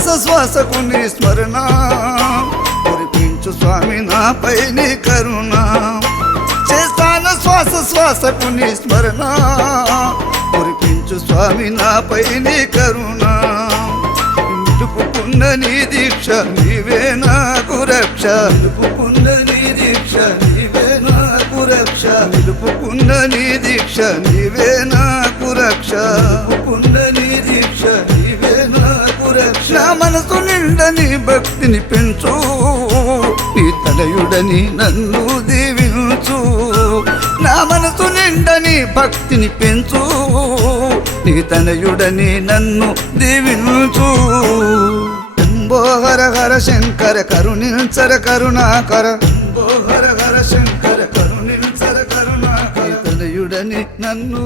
శ్వాస శ్వాసకు నీ స్మరణ కురిపించు స్వామి నాపై నీ కరుణ చేస్తాను శ్వాస శ్వాసకు నీ స్మరణ కురిపించు స్వామి నాపై నీ కరుణ నిలుపుకున్న నీ దీక్ష నీవే నాకు రక్ష నిలుపుకున్న నీ దీక్ష నీవే నాకు రక్ష నిలుపుకున్న నీ దీక్ష నీవే నాకు రక్ష నిలుపుకున్న నీ దీక్ష నీవే నాకు రక్ష నా మనసు నిండా నీ భక్తిని పెంచు నీ తనయుడని నన్ను దీవించు నా మనసు నిండా నీ భక్తిని పెంచు నీ తనయుడని నన్ను దీవించు శంభో హర హర శంకర కరుణించర కరుణాకర శంభో హర హర శంకర కరుణించర కరుణాకర తనయుడని నన్ను